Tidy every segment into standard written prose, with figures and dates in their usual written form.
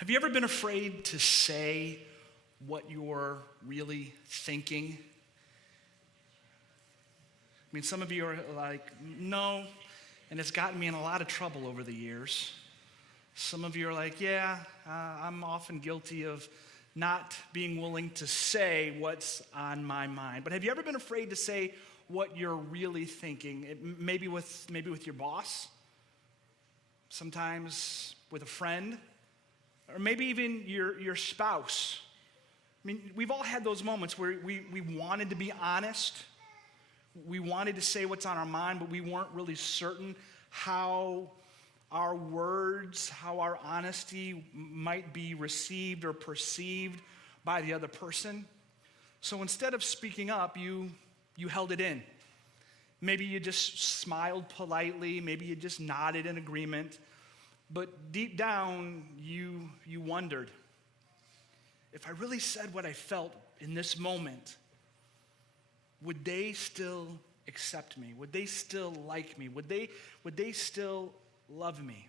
Have you ever been afraid to say what you're really thinking? I mean, some of you are like, no, and it's gotten me in a lot of trouble over the years. Some of you are like, yeah, I'm often guilty of not being willing to say what's on my mind. But have you ever been afraid to say what you're really thinking? Maybe with your boss, sometimes with a friend, or maybe even your spouse. I mean, we've all had those moments where we wanted to be honest. We wanted to say what's on our mind, but we weren't really certain how our words, how our honesty might be received or perceived by the other person. So instead of speaking up, you held it in. Maybe you just smiled politely. Maybe you just nodded in agreement. But deep down, you wondered, if I really said what I felt in this moment, would they still accept me? Would they still like me? Would they still love me?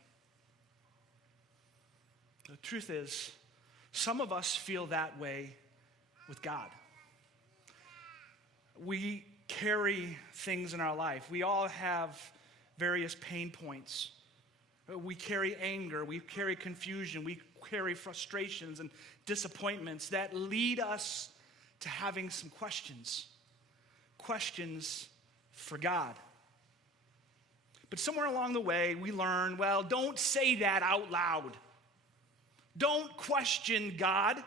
The truth is, some of us feel that way with God. We carry things in our life. We all have various pain points. We carry anger, we carry confusion, we carry frustrations and disappointments that lead us to having some questions for God. But somewhere along the way, we learn, well, don't say that out loud. Don't question God.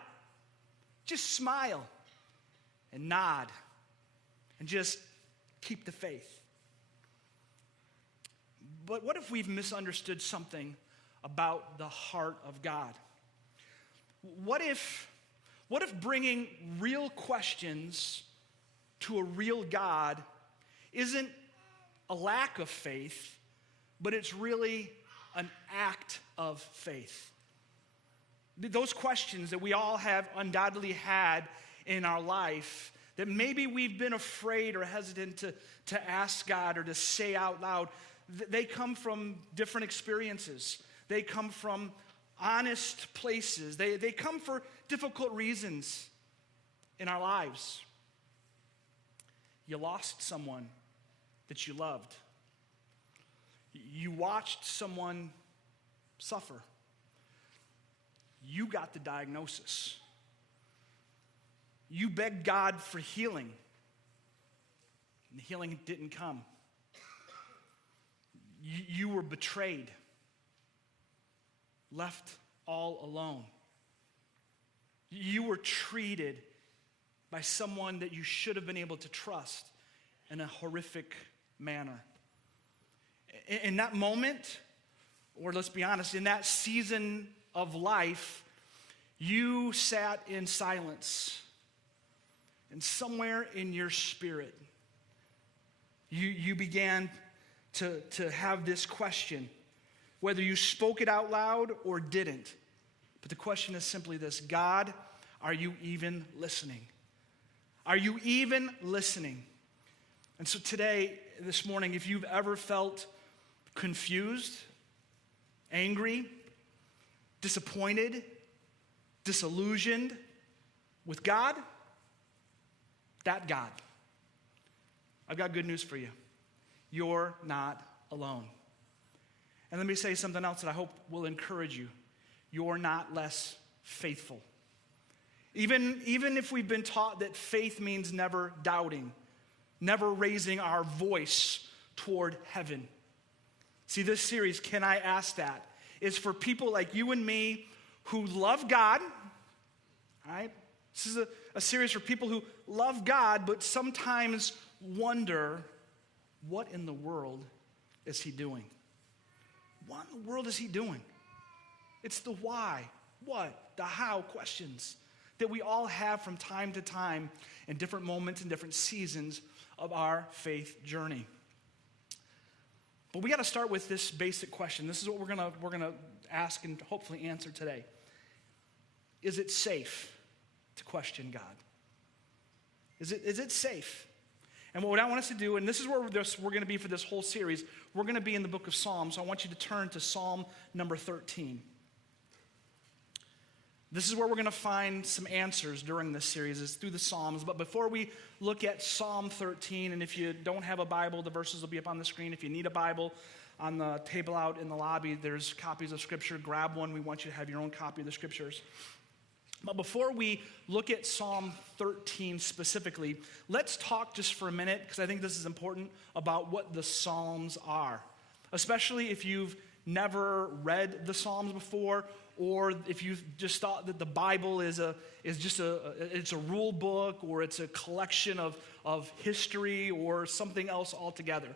Just smile and nod and just keep the faith. But what if we've misunderstood something about the heart of God? What if bringing real questions to a real God isn't a lack of faith, but it's really an act of faith? Those questions that we all have undoubtedly had in our life that maybe we've been afraid or hesitant to ask God or to say out loud, they come from different experiences. They come from honest places. They come for difficult reasons in our lives. You lost someone that you loved. You watched someone suffer. You got the diagnosis. You begged God for healing, and the healing didn't come. You were betrayed, left all alone. You were treated by someone that you should have been able to trust in a horrific manner. In that moment, or let's be honest, in that season of life, you sat in silence. And somewhere in your spirit, you began to have this question, whether you spoke it out loud or didn't. But the question is simply this: God, are you even listening? Are you even listening? And so today, this morning, if you've ever felt confused, angry, disappointed, disillusioned with God, that God, I've got good news for you. You're not alone. And let me say something else that I hope will encourage you. You're not less faithful. Even if we've been taught that faith means never doubting, never raising our voice toward heaven. See, this series, Can I Ask That, is for people like you and me who love God. All right? This is a series for people who love God, but sometimes wonder, what in the world is he doing? What in the world is he doing? It's the why, what, the how questions that we all have from time to time in different moments and different seasons of our faith journey. But we got to start with this basic question. This is what we're gonna ask and hopefully answer today. Is it safe to question God? Is it safe? And what I want us to do, and this is where we're going to be for this whole series, we're going to be in the book of Psalms. So I want you to turn to Psalm number 13. This is where we're going to find some answers during this series, is through the Psalms. But before we look at Psalm 13, and if you don't have a Bible, the verses will be up on the screen. If you need a Bible, on the table out in the lobby, there's copies of Scripture. Grab one. We want you to have your own copy of the Scriptures. But before we look at Psalm 13 specifically, let's talk just for a minute, because I think this is important, about what the Psalms are. Especially if you've never read the Psalms before, or if you've just thought that the Bible is just a rule book, or it's a collection of history or something else altogether.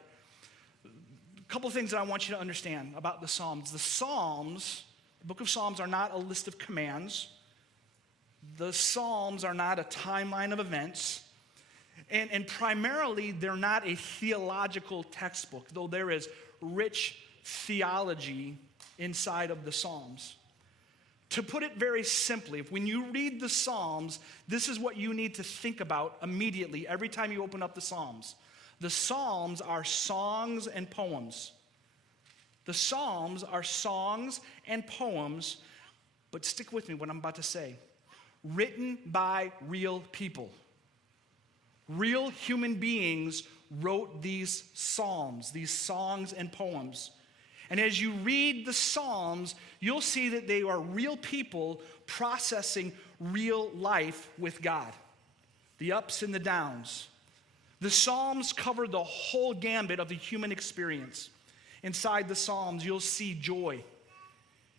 A couple of things that I want you to understand about the Psalms. The Psalms, the book of Psalms, are not a list of commands. The Psalms are not a timeline of events. And primarily, they're not a theological textbook, though there is rich theology inside of the Psalms. To put it very simply, when you read the Psalms, this is what you need to think about immediately every time you open up the Psalms. The Psalms are songs and poems. The Psalms are songs and poems, but stick with me what I'm about to say. Written by real people. Real human beings wrote these psalms, these songs and poems. And as you read the Psalms, you'll see that they are real people processing real life with God. The ups and the downs. The Psalms cover the whole gambit of the human experience. Inside the Psalms, you'll see joy.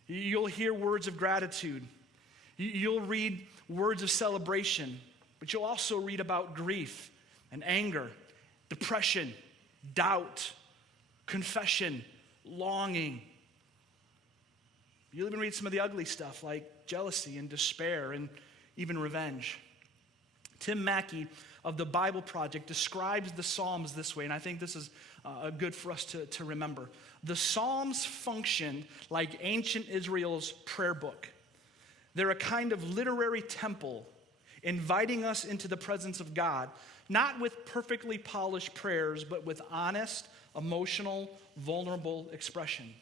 You'll hear words of gratitude. You'll read words of celebration. But you'll also read about grief and anger, depression, doubt, confession, longing. You'll even read some of the ugly stuff like jealousy and despair and even revenge. Tim Mackey of the Bible Project describes the Psalms this way, and I think this is good for us to remember. The Psalms function like ancient Israel's prayer book. They're a kind of literary temple inviting us into the presence of God, not with perfectly polished prayers, but with honest, emotional, vulnerable expression.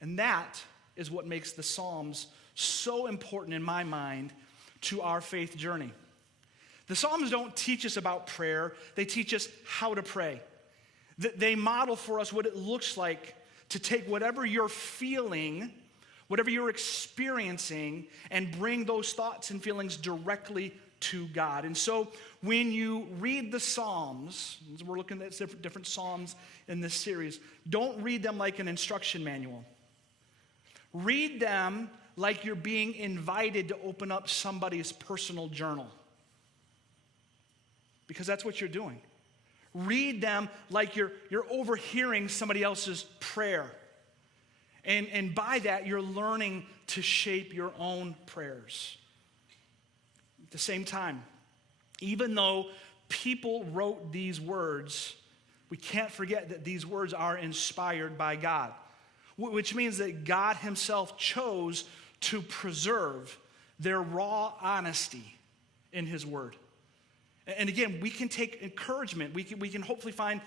And that is what makes the Psalms so important in my mind to our faith journey. The Psalms don't teach us about prayer. They teach us how to pray. They model for us what it looks like to take whatever you're feeling, whatever you're experiencing, and bring those thoughts and feelings directly to God. And so when you read the Psalms, we're looking at different Psalms in this series, don't read them like an instruction manual. Read them like you're being invited to open up somebody's personal journal. Because that's what you're doing. Read them like you're overhearing somebody else's prayer. And by that, you're learning to shape your own prayers. At the same time, even though people wrote these words, we can't forget that these words are inspired by God, which means that God himself chose to preserve their raw honesty in his word. And again, we can take encouragement. We can hopefully find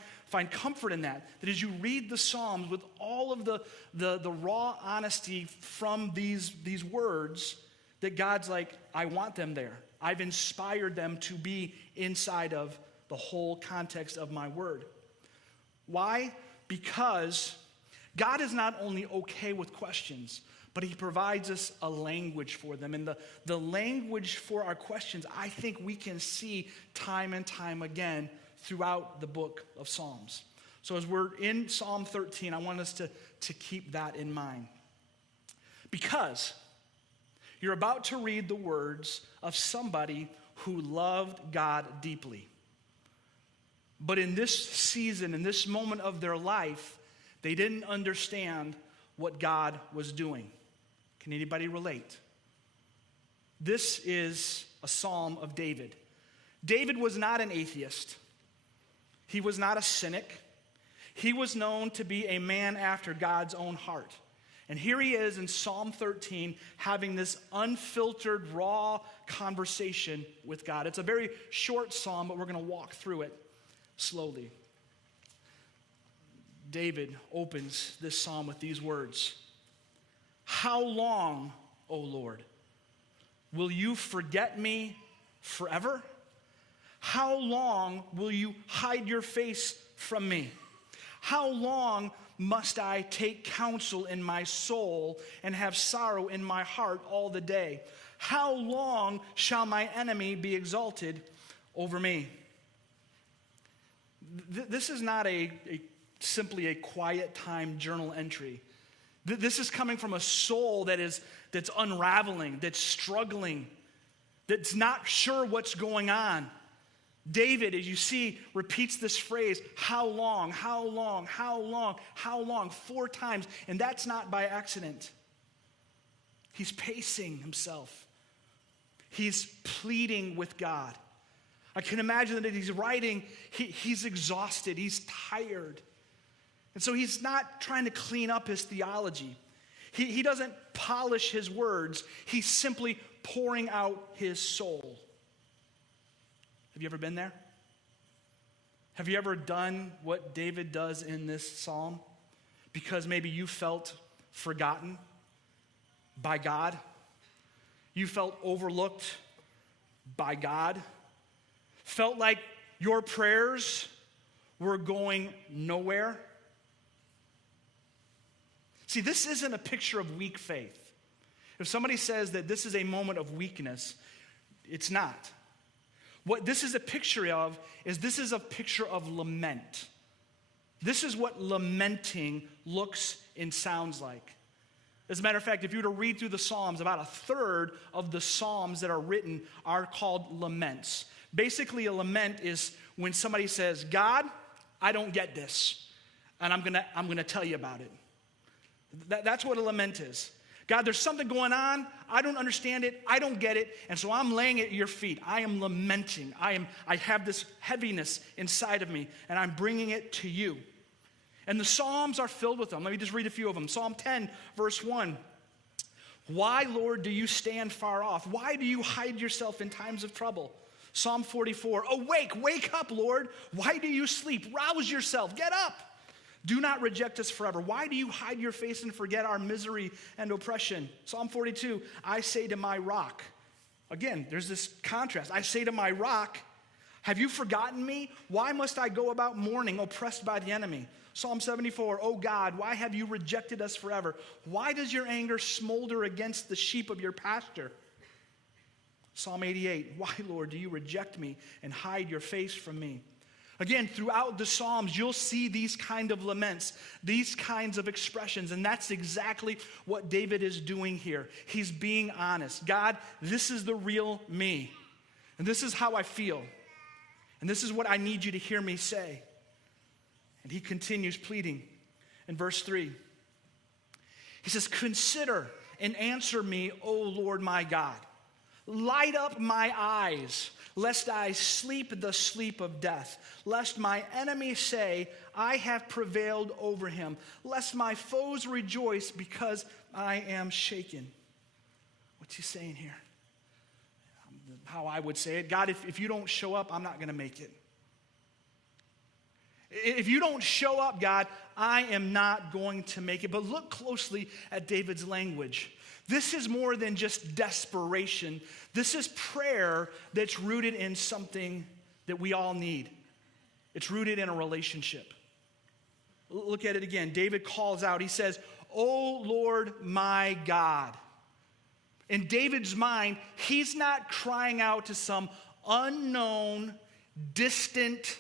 comfort in that as you read the Psalms with all of the raw honesty from these words, that God's like, I want them there. I've inspired them to be inside of the whole context of my word. Why? Because God is not only okay with questions, but he provides us a language for them. And the language for our questions, I think we can see time and time again throughout the book of Psalms. So as we're in Psalm 13, I want us to keep that in mind. Because you're about to read the words of somebody who loved God deeply. But in this season, in this moment of their life, they didn't understand what God was doing. Can anybody relate? This is a psalm of David. David was not an atheist. He was not a cynic. He was known to be a man after God's own heart. And here he is in Psalm 13 having this unfiltered, raw conversation with God. It's a very short psalm, but we're going to walk through it slowly. David opens this psalm with these words. How long, O Lord, will you forget me forever? How long will you hide your face from me? How long must I take counsel in my soul and have sorrow in my heart all the day? How long shall my enemy be exalted over me? This is not simply a quiet time journal entry. This is coming from a soul that's unraveling, that's struggling, that's not sure what's going on. David, as you see, repeats this phrase, how long, how long, how long, how long, 4 times, and that's not by accident. He's pacing himself. He's pleading with God. I can imagine that as he's writing, he's exhausted, he's tired. And so he's not trying to clean up his theology. He doesn't polish his words. He's simply pouring out his soul. Have you ever been there? Have you ever done what David does in this psalm? Because maybe you felt forgotten by God. You felt overlooked by God. Felt like your prayers were going nowhere. See, this isn't a picture of weak faith. If somebody says that this is a moment of weakness, it's not. What this is a picture of is this is a picture of lament. This is what lamenting looks and sounds like. As a matter of fact, if you were to read through the Psalms, about 1/3 of the Psalms that are written are called laments. Basically, a lament is when somebody says, God, I don't get this, and I'm gonna tell you about it. That's what a lament is. God, there's something going on. I don't understand it. I don't get it. And so I'm laying it at your feet. I am lamenting. I have this heaviness inside of me, and I'm bringing it to you. And the Psalms are filled with them. Let me just read a few of them. Psalm 10, verse 1. Why, Lord, do you stand far off? Why do you hide yourself in times of trouble? Psalm 44. Awake, wake up, Lord. Why do you sleep? Rouse yourself. Get up. Do not reject us forever. Why do you hide your face and forget our misery and oppression? Psalm 42, I say to my rock. Again, there's this contrast. I say to my rock, have you forgotten me? Why must I go about mourning, oppressed by the enemy? Psalm 74, oh God, why have you rejected us forever? Why does your anger smolder against the sheep of your pasture? Psalm 88, why, Lord, do you reject me and hide your face from me? Again, throughout the Psalms, you'll see these kind of laments, these kinds of expressions, and that's exactly what David is doing here. He's being honest. God, this is the real me, and this is how I feel, and this is what I need you to hear me say. And he continues pleading in verse 3. He says, consider and answer me, O Lord my God. Light up my eyes, lest I sleep the sleep of death, lest my enemies say, I have prevailed over him, lest my foes rejoice because I am shaken. What's he saying here? How I would say it, God, if you don't show up, I'm not going to make it. If you don't show up, God, I am not going to make it. But look closely at David's language. This is more than just desperation. This is prayer that's rooted in something that we all need. It's rooted in a relationship. Look at it again. David calls out. He says, "O Lord my God." In David's mind, he's not crying out to some unknown, distant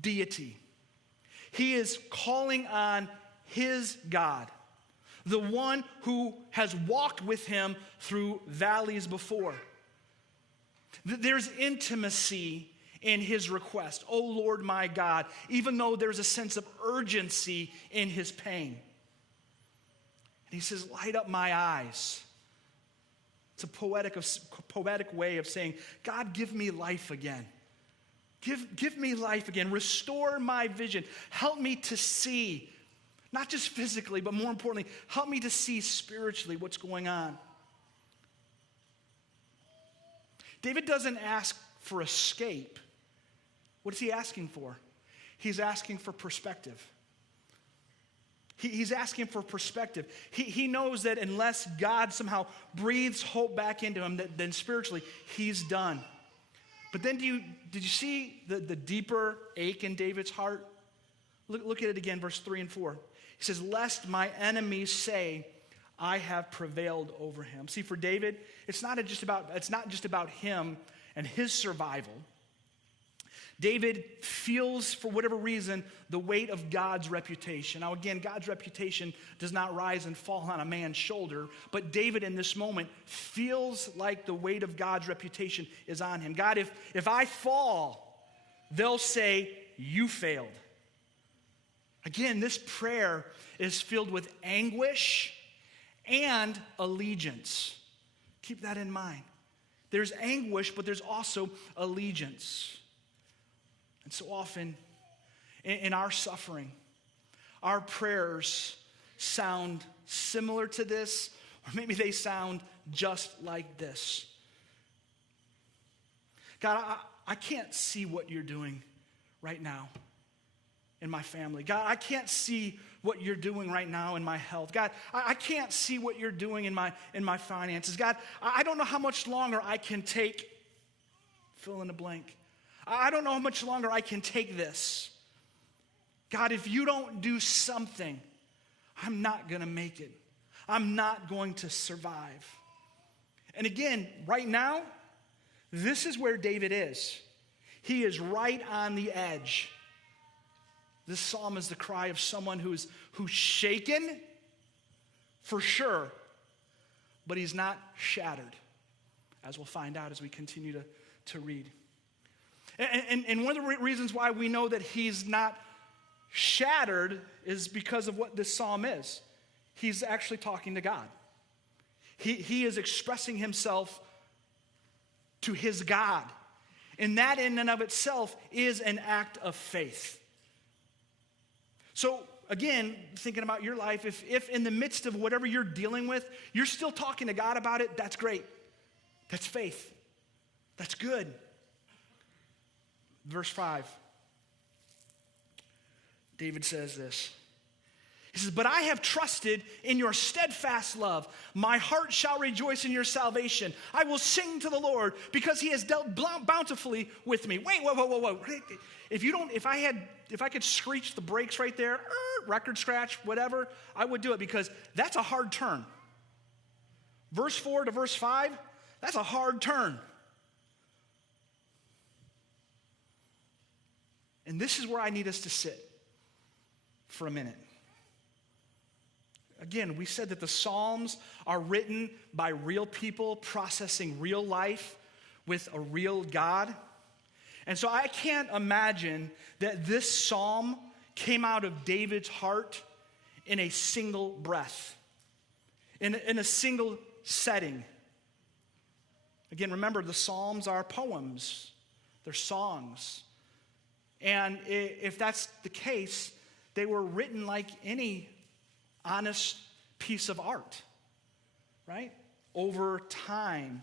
deity. He is calling on his God, the one who has walked with him through valleys before. There's intimacy in his request, "O Lord my God," even though there's a sense of urgency in his pain. And he says, "Light up my eyes." It's a poetic way of saying, God, give me life again. Give me life again. Restore my vision. Help me to see, not just physically, but more importantly, help me to see spiritually what's going on. David doesn't ask for escape. What is he asking for? He's asking for perspective. He's asking for perspective. He knows that unless God somehow breathes hope back into him, then spiritually he's done. But then did you see the deeper ache in David's heart? Look at it again, verse 3 and 4. He says, lest my enemies say, I have prevailed over him. See, for David, it's not just about him and his survival. David feels, for whatever reason, the weight of God's reputation. Now again, God's reputation does not rise and fall on a man's shoulder, but David in this moment feels like the weight of God's reputation is on him. God, if I fall, they'll say, you failed. Again, this prayer is filled with anguish and allegiance. Keep that in mind. There's anguish, but there's also allegiance. And so often in our suffering, our prayers sound similar to this, or maybe they sound just like this. God, I can't see what you're doing right now in my family. God, I can't see what you're doing right now in my health. God, I can't see what you're doing in my finances. God, I don't know how much longer I can take, fill in the blank. I don't know how much longer I can take this. God, if you don't do something, I'm not going to make it. I'm not going to survive. And again, right now, this is where David is. He is right on the edge. This psalm is the cry of someone who's shaken, for sure, but he's not shattered, as we'll find out as we continue to read. And one of the reasons why we know that he's not shattered is because of what this psalm is. He's actually talking to God. He is expressing himself to his God. And that in and of itself is an act of faith. So again, thinking about your life, if in the midst of whatever you're dealing with, you're still talking to God about it, that's great. That's faith. That's good. Verse 5, David says this. He says, but I have trusted in your steadfast love. My heart shall rejoice in your salvation. I will sing to the Lord because he has dealt bountifully with me. Wait, whoa. If I could screech the brakes right there, record scratch, whatever, I would do it because that's a hard turn. Verse 4 to verse 5, that's a hard turn. And this is where I need us to sit for a minute. Again, we said that the Psalms are written by real people processing real life with a real God. And so I can't imagine that this psalm came out of David's heart in a single breath, in a single setting. Again, remember, the Psalms are poems. They're songs. And if that's the case, they were written like any honest piece of art, right? Over time,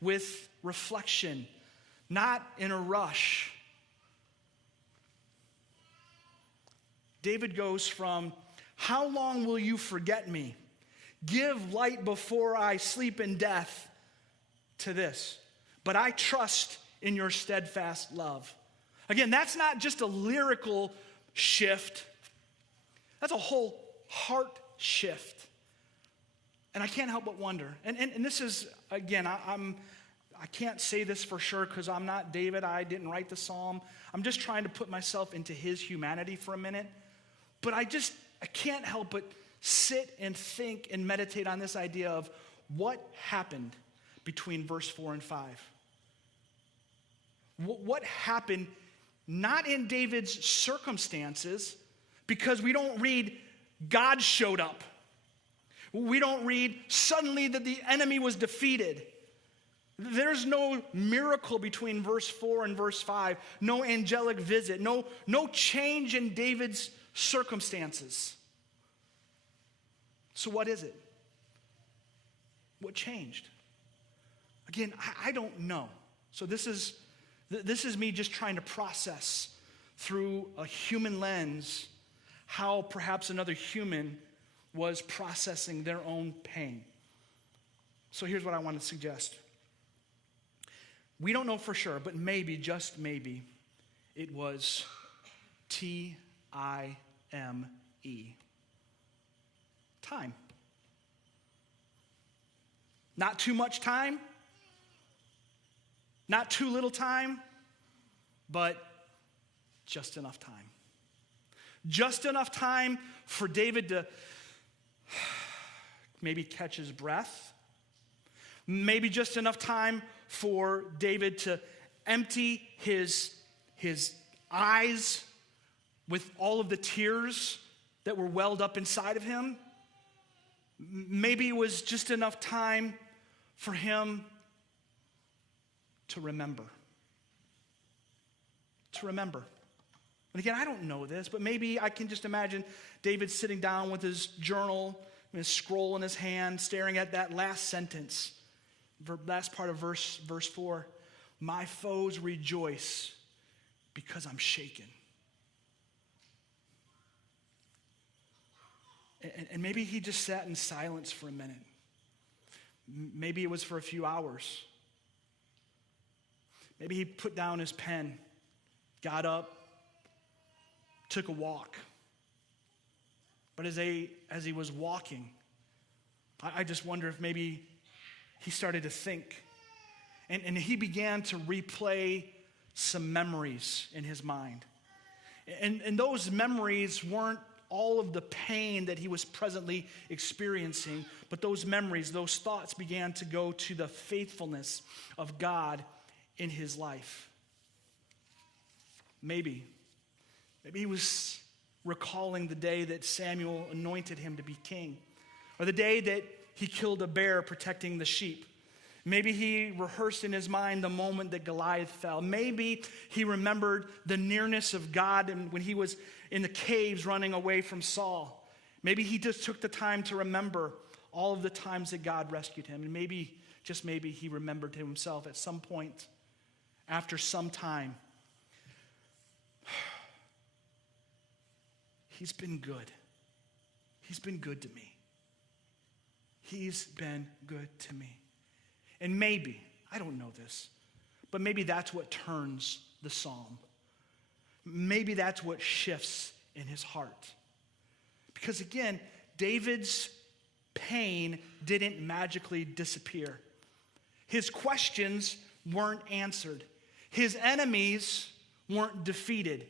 with reflection, not in a rush. David goes from, how long will you forget me? Give light before I sleep in death, to this. But I trust in your steadfast love. Again, that's not just a lyrical shift. That's a whole heart shift. And I can't help but wonder. And this is, again, I can't say this for sure because I'm not David. I didn't write the psalm. I'm just trying to put myself into his humanity for a minute. But I can't help but sit and think and meditate on this idea of what happened between verse 4 and 5. What happened not in David's circumstances, because we don't read God showed up. We don't read suddenly that the enemy was defeated. There's no miracle between verse 4 and verse 5. No angelic visit. No change in David's circumstances. So what is it? What changed? Again, I don't know. So this is me just trying to process through a human lens how perhaps another human was processing their own pain. So here's what I want to suggest. We don't know for sure, but maybe, just maybe, it was Time. Time. Not too much time, not too little time, but just enough time. Just enough time for David to maybe catch his breath. Maybe just enough time for David to empty his eyes with all of the tears that were welled up inside of him. Maybe it was just enough time for him to remember. To remember. And again, I don't know this, but maybe I can just imagine David sitting down with his journal and his scroll in his hand, staring at that last sentence, last part of verse 4. My foes rejoice because I'm shaken. And maybe he just sat in silence for a minute. Maybe it was for a few hours. Maybe he put down his pen, got up, took a walk. But as he was walking, I just wonder if maybe he started to think. And he began to replay some memories in his mind. And those memories weren't all of the pain that he was presently experiencing, but those memories, those thoughts began to go to the faithfulness of God in his life. Maybe he was recalling the day that Samuel anointed him to be king, or the day that he killed a bear protecting the sheep. Maybe he rehearsed in his mind the moment that Goliath fell. Maybe he remembered the nearness of God when he was in the caves running away from Saul. Maybe he just took the time to remember all of the times that God rescued him. And maybe, just maybe, he remembered to himself at some point, after some time, he's been good. He's been good to me. He's been good to me. And maybe, I don't know this, but maybe that's what turns the psalm. Maybe that's what shifts in his heart. Because again, David's pain didn't magically disappear. His questions weren't answered. His enemies weren't defeated.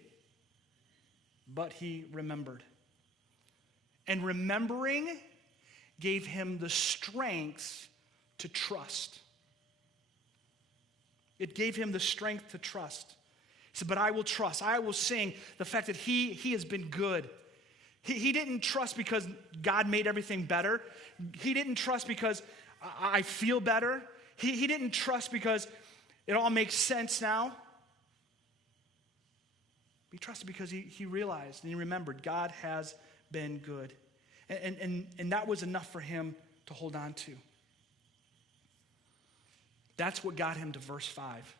But he remembered. And remembering gave him the strength to trust. It gave him the strength to trust. He said, but I will trust. I will sing the fact that he has been good. He didn't trust because God made everything better. He didn't trust because I feel better. He didn't trust because it all makes sense now. He trusted because he realized and he remembered God has been good. And that was enough for him to hold on to. That's what got him to verse 5.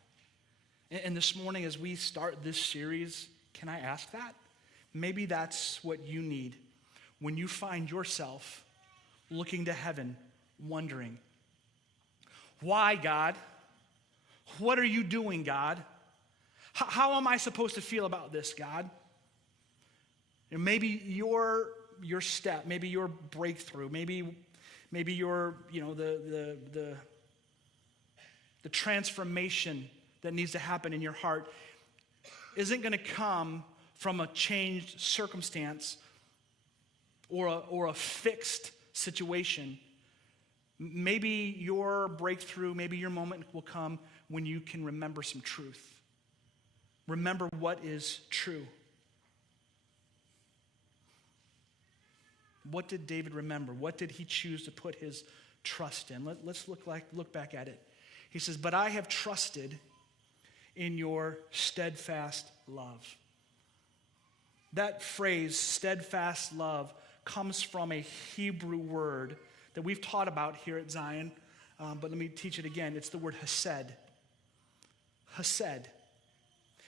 And this morning as we start this series, can I ask that? Maybe that's what you need when you find yourself looking to heaven, wondering, why, God? What are you doing, God? How am I supposed to feel about this, God? And maybe your step, maybe your breakthrough, maybe your, the transformation that needs to happen in your heart isn't going to come from a changed circumstance or a fixed situation. Maybe your breakthrough, maybe your moment will come when you can remember some truth. Remember what is true. What did David remember? What did he choose to put his trust in? Let's look back at it. He says, but I have trusted in your steadfast love. That phrase, steadfast love, comes from a Hebrew word that we've taught about here at Zion, but let me teach it again. It's the word hesed. Hesed.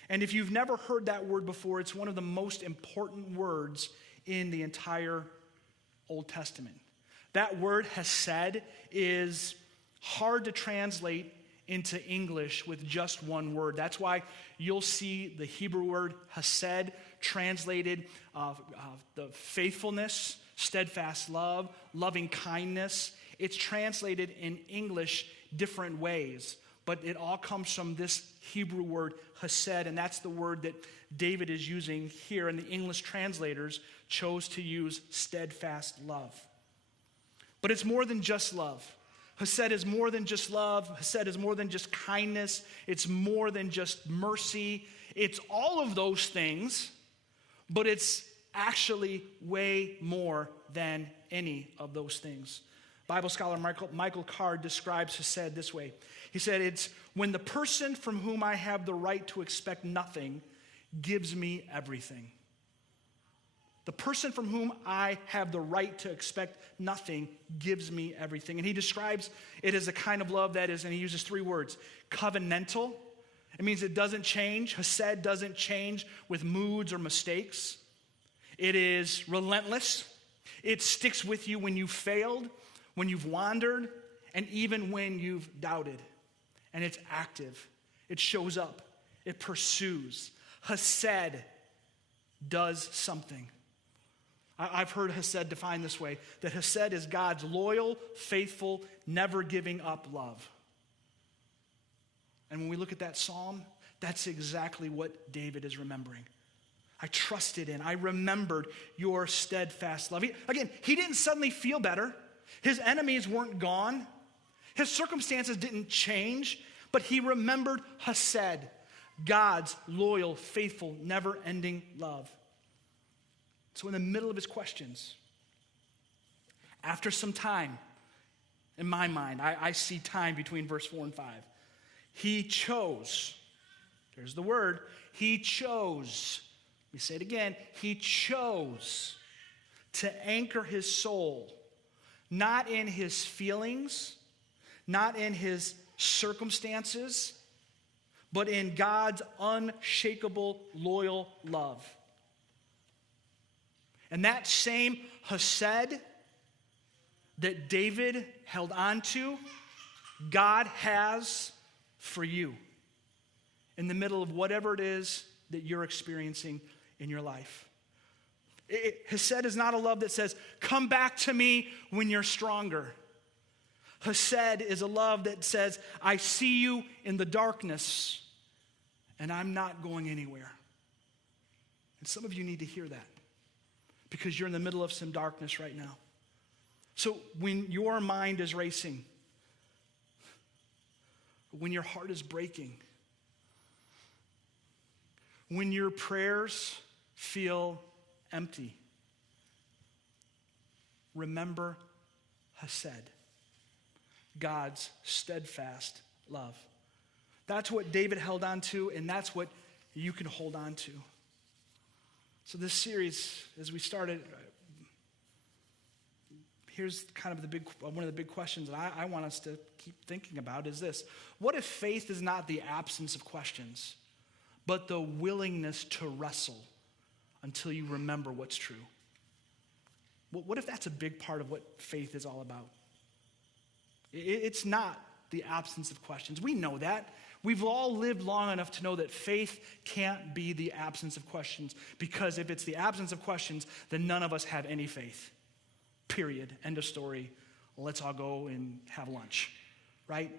And if you've never heard that word before, it's one of the most important words in the entire Old Testament. That word hesed is hard to translate into English with just one word. That's why you'll see the Hebrew word hesed translated the faithfulness, steadfast love, loving kindness. It's translated in English different ways, but it all comes from this Hebrew word hesed, and that's the word that David is using here, and the English translators chose to use steadfast love. But it's more than just love. Hesed is more than just love. Hesed is more than just kindness. It's more than just mercy. It's all of those things, but it's actually way more than any of those things. Bible scholar Michael Card describes hesed this way. He said, it's when the person from whom I have the right to expect nothing gives me everything. The person from whom I have the right to expect nothing gives me everything. And he describes it as a kind of love that is, and he uses 3 words, covenantal. It means it doesn't change. Hesed doesn't change with moods or mistakes. It is relentless. It sticks with you when you've failed, when you've wandered, and even when you've doubted. And it's active. It shows up. It pursues. Hesed does something. I've heard hesed defined this way, that hesed is God's loyal, faithful, never giving up love. And when we look at that psalm, that's exactly what David is remembering. I trusted in, I remembered your steadfast love. Again, he didn't suddenly feel better. His enemies weren't gone. His circumstances didn't change, but he remembered hesed, God's loyal, faithful, never-ending love. So in the middle of his questions, after some time, in my mind, I see time between verse 4 and 5. He chose, there's the word, he chose, let me say it again, he chose to anchor his soul, not in his feelings, not in his circumstances, but in God's unshakable, loyal love. And that same hesed that David held on to, God has for you in the middle of whatever it is that you're experiencing in your life. Hesed is not a love that says, come back to me when you're stronger. Hesed is a love that says, I see you in the darkness and I'm not going anywhere. And some of you need to hear that, because you're in the middle of some darkness right now. So when your mind is racing, when your heart is breaking, when your prayers feel empty, remember hesed, God's steadfast love. That's what David held on to, and that's what you can hold on to. So this series, as we started, here's kind of one of the big questions that I want us to keep thinking about is this. What if faith is not the absence of questions, but the willingness to wrestle until you remember what's true? What if that's a big part of what faith is all about? It's not the absence of questions. We know that. We've all lived long enough to know that faith can't be the absence of questions, because if it's the absence of questions, then none of us have any faith. Period. End of story. Let's all go and have lunch, right?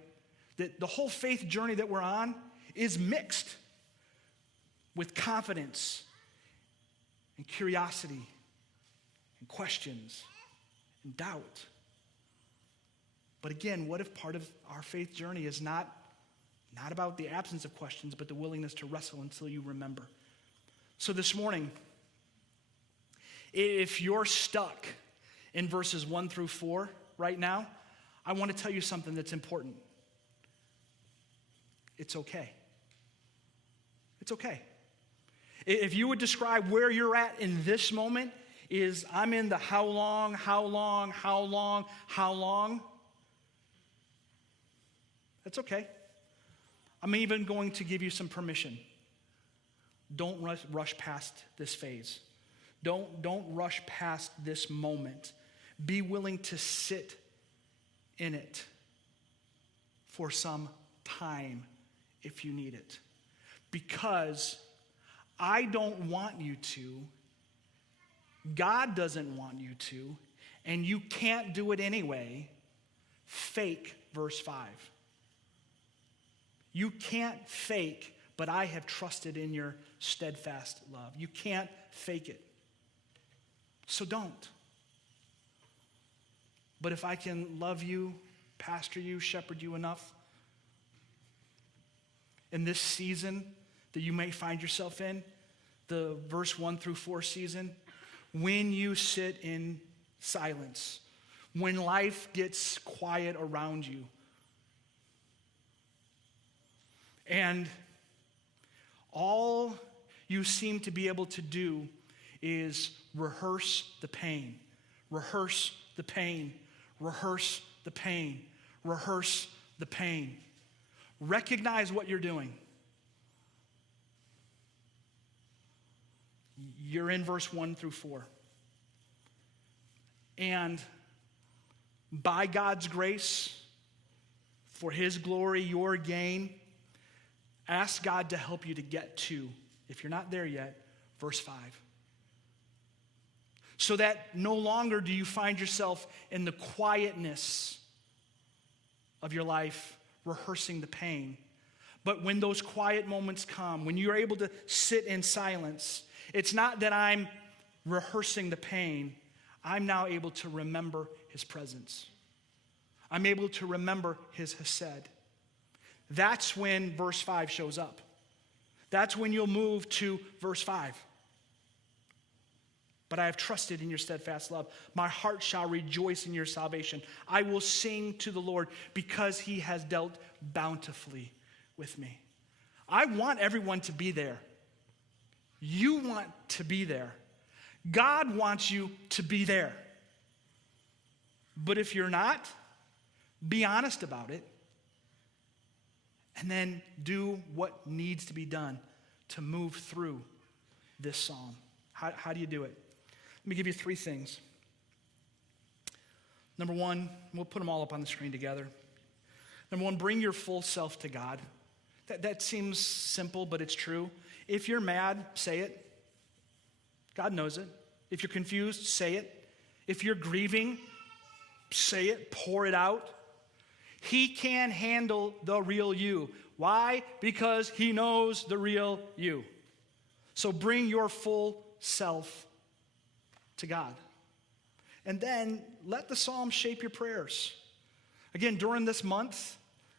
The whole faith journey that we're on is mixed with confidence and curiosity and questions and doubt. But again, what if part of our faith journey is not about the absence of questions, but the willingness to wrestle until you remember? So this morning, if you're stuck in verses 1 through 4 right now, I want to tell you something that's important. It's okay. It's okay. If you would describe where you're at in this moment is, I'm in the how long, that's okay. I'm even going to give you some permission. Don't rush past this phase. Don't rush past this moment. Be willing to sit in it for some time if you need it. Because I don't want you to, God doesn't want you to, and you can't do it anyway. Fake verse 5. You can't fake, but I have trusted in your steadfast love. You can't fake it. So don't. But if I can love you, pastor you, shepherd you enough in this season that you may find yourself in, the verse 1 through 4 season, when you sit in silence, when life gets quiet around you, and all you seem to be able to do is rehearse the pain, rehearse the pain, rehearse the pain, rehearse the pain. Recognize what you're doing. You're in verse 1 through 4. And by God's grace, for his glory, your gain, ask God to help you to get to, if you're not there yet, verse 5. So that no longer do you find yourself in the quietness of your life rehearsing the pain. But when those quiet moments come, when you're able to sit in silence, it's not that I'm rehearsing the pain. I'm now able to remember his presence. I'm able to remember his hesed. That's when verse 5 shows up. That's when you'll move to verse 5. But I have trusted in your steadfast love. My heart shall rejoice in your salvation. I will sing to the Lord because he has dealt bountifully with me. I want everyone to be there. You want to be there. God wants you to be there. But if you're not, be honest about it. And then do what needs to be done to move through this psalm. How do you do it? Let me give you 3 things. Number 1, we'll put them all up on the screen together. Number 1, bring your full self to God. That seems simple, but it's true. If you're mad, say it. God knows it. If you're confused, say it. If you're grieving, say it. Pour it out. He can handle the real you. Why? Because he knows the real you. So bring your full self to God. And then let the Psalms shape your prayers. Again, during this month,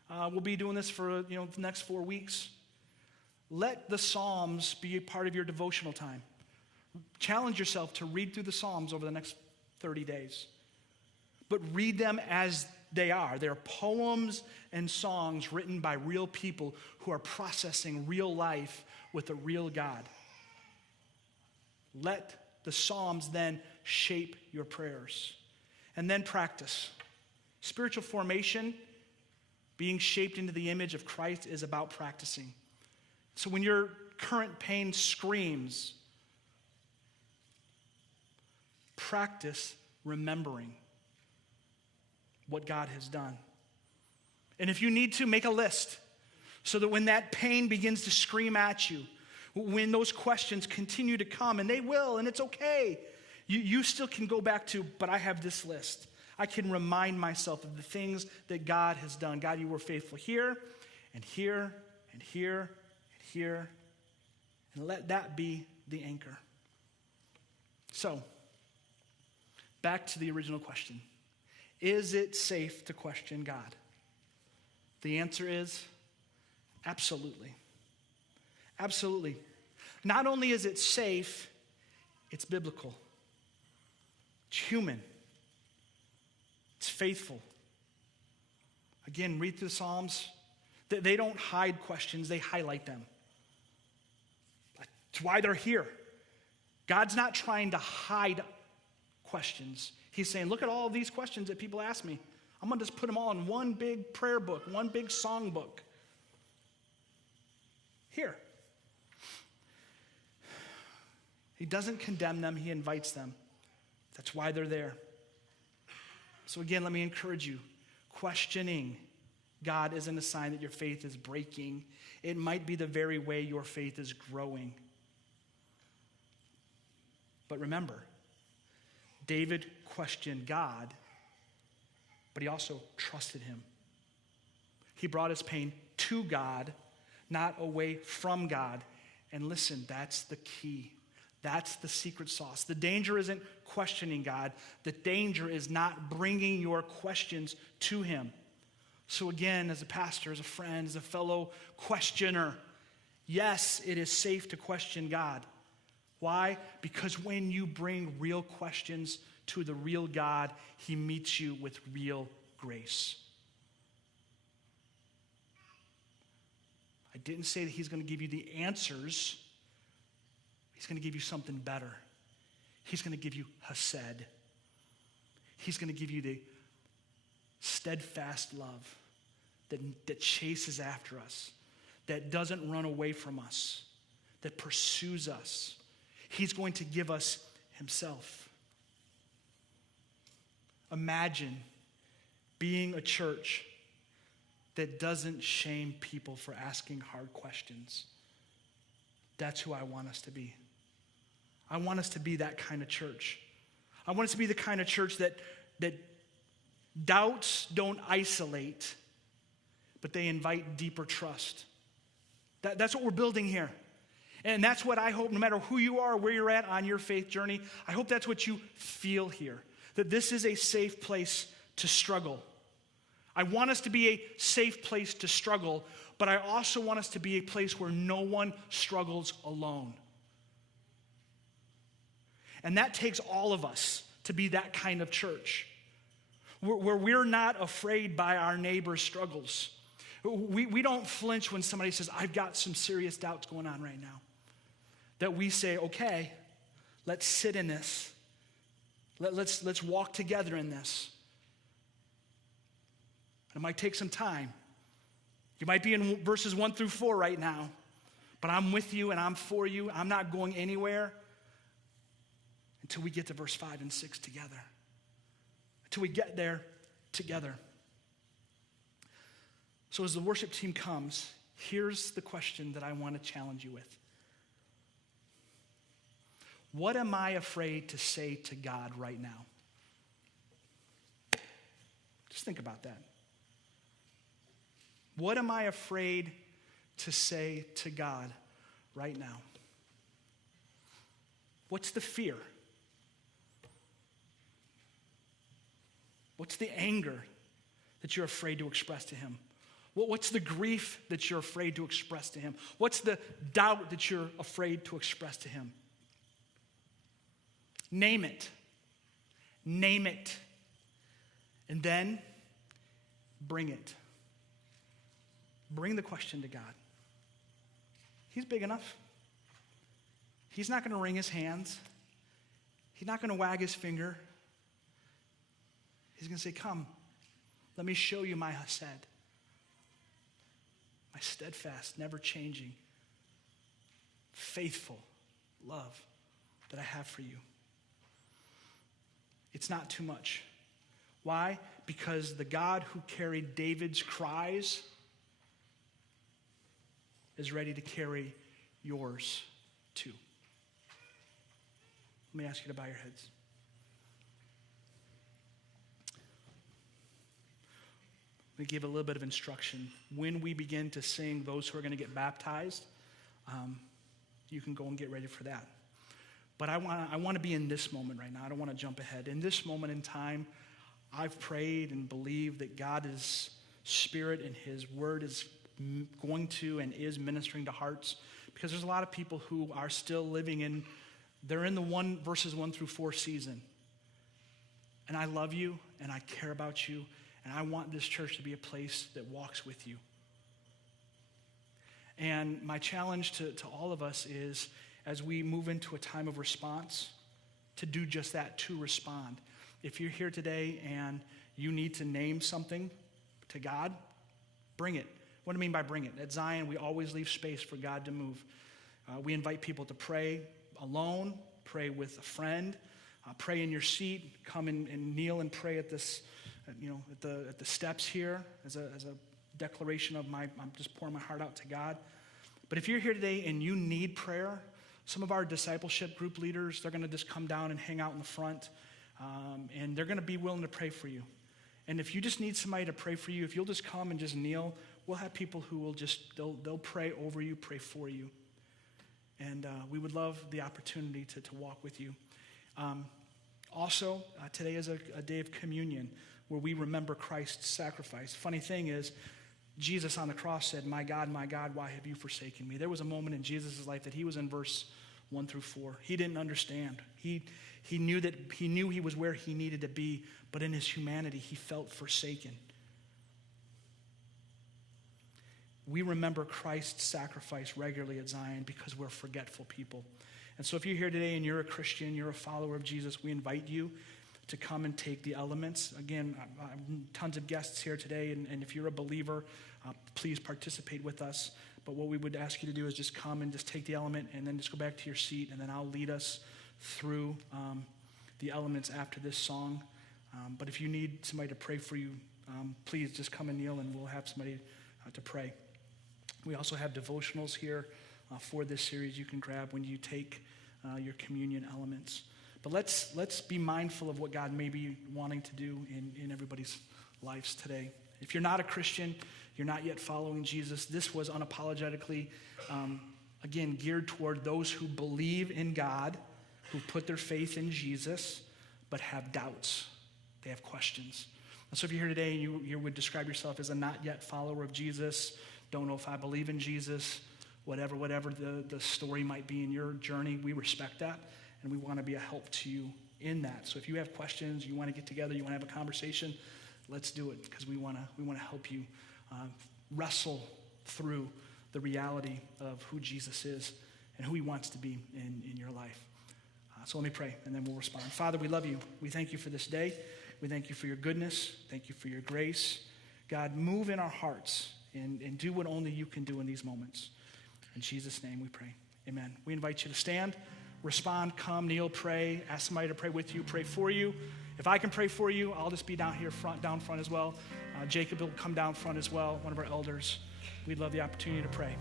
we'll be doing this for the next 4 weeks. Let the Psalms be a part of your devotional time. Challenge yourself to read through the Psalms over the next 30 days. But read them as they are. They're poems and songs written by real people who are processing real life with a real God. Let the Psalms then shape your prayers. And then practice. Spiritual formation, being shaped into the image of Christ, is about practicing. So when your current pain screams, practice remembering what God has done. And if you need to, make a list so that when that pain begins to scream at you, when those questions continue to come, and they will, and it's okay, you still can go back to, but I have this list. I can remind myself of the things that God has done. God, you were faithful here, and here, and here, and here, and let that be the anchor. So, back to the original question. Is it safe to question God? The answer is absolutely. Absolutely. Not only is it safe, it's biblical. It's human. It's faithful. Again, read through the Psalms. They don't hide questions, they highlight them. That's why they're here. God's not trying to hide questions. He's saying, look at all these questions that people ask me. I'm going to just put them all in one big prayer book, one big song book. Here. He doesn't condemn them, he invites them. That's why they're there. So again, let me encourage you. Questioning God isn't a sign that your faith is breaking. It might be the very way your faith is growing. But remember, David questioned God, but he also trusted him. He brought his pain to God, not away from God. And listen, that's the key. That's the secret sauce. The danger isn't questioning God. The danger is not bringing your questions to him. So again, as a pastor, as a friend, as a fellow questioner, yes, it is safe to question God. Why? Because when you bring real questions to the real God, he meets you with real grace. I didn't say that he's going to give you the answers. He's going to give you something better. He's going to give you hesed. He's going to give you the steadfast love that chases after us, that doesn't run away from us, that pursues us. He's going to give us himself. Imagine being a church that doesn't shame people for asking hard questions. That's who I want us to be. I want us to be that kind of church. I want us to be the kind of church that doubts don't isolate, but they invite deeper trust. That's what we're building here. And that's what I hope, no matter who you are, where you're at on your faith journey, I hope that's what you feel here. That this is a safe place to struggle. I want us to be a safe place to struggle, but I also want us to be a place where no one struggles alone. And that takes all of us to be that kind of church, where we're not afraid by our neighbor's struggles. We don't flinch when somebody says, I've got some serious doubts going on right now. That we say, okay, let's sit in this. Let's walk together in this. It might take some time. You might be in verses 1 through 4 right now, but I'm with you and I'm for you. I'm not going anywhere until we get to verse 5 and 6 together. Until we get there together. So as the worship team comes, here's the question that I want to challenge you with. What am I afraid to say to God right now? Just think about that. What am I afraid to say to God right now? What's the fear? What's the anger that you're afraid to express to him? What's the grief that you're afraid to express to him? What's the doubt that you're afraid to express to him? Name it. Name it. And then bring it. Bring the question to God. He's big enough. He's not going to wring his hands. He's not going to wag his finger. He's going to say, come, let me show you my hesed, my steadfast, never changing, faithful love that I have for you. It's not too much. Why? Because the God who carried David's cries is ready to carry yours too. Let me ask you to bow your heads. Let me give a little bit of instruction. When we begin to sing those who are going to get baptized, you can go and get ready for that. But I want to be in this moment right now. I don't want to jump ahead. In this moment in time, I've prayed and believed that God is Spirit and his word is going to and is ministering to hearts, because there's a lot of people who are still living they're in the verses 1 through 4 season. And I love you and I care about you, and I want this church to be a place that walks with you. And my challenge to all of us is, as we move into a time of response, to do just that, to respond. If you're here today and you need to name something to God, bring it. What do I mean by bring it? At Zion, we always leave space for God to move. We invite people to pray alone, pray with a friend, pray in your seat, come and kneel and pray at this, at the steps here as a declaration of I'm just pouring my heart out to God. But if you're here today and you need prayer, some of our discipleship group leaders, they're going to just come down and hang out in the front, and they're going to be willing to pray for you. And if you just need somebody to pray for you, if you'll just come and just kneel, we'll have people who will they'll pray over you, pray for you. And we would love the opportunity to walk with you. Also, today is a day of communion where we remember Christ's sacrifice. Funny thing is, Jesus on the cross said, my God, why have you forsaken me? There was a moment in Jesus' life that he was in verse 1 through 4. He didn't understand. He knew he was where he needed to be, but in his humanity, he felt forsaken. We remember Christ's sacrifice regularly at Zion because we're forgetful people. And so if you're here today and you're a Christian, you're a follower of Jesus, we invite you to come and take the elements. Again, tons of guests here today, and if you're a believer, please participate with us. But what we would ask you to do is just come and just take the element and then just go back to your seat, and then I'll lead us through the elements after this song. But if you need somebody to pray for you, please just come and kneel and we'll have somebody to pray. We also have devotionals here for this series you can grab when you take your communion elements. But let's be mindful of what God may be wanting to do in everybody's lives today. If you're not a Christian, you're not yet following Jesus, this was unapologetically, again, geared toward those who believe in God, who put their faith in Jesus, but have doubts. They have questions. And so if you're here today and you would describe yourself as a not yet follower of Jesus, don't know if I believe in Jesus, whatever the story might be in your journey, we respect that, and we want to be a help to you in that. So if you have questions, you want to get together, you want to have a conversation, let's do it, because we want to help you wrestle through the reality of who Jesus is and who he wants to be in your life. So let me pray, and then we'll respond. Father, we love you. We thank you for this day. We thank you for your goodness. Thank you for your grace. God, move in our hearts and do what only you can do in these moments. In Jesus' name we pray. Amen. We invite you to stand, respond, come, kneel, pray, ask somebody to pray with you, pray for you. If I can pray for you, I'll just be down front as well. Jacob will come down front as well, one of our elders. We'd love the opportunity to pray.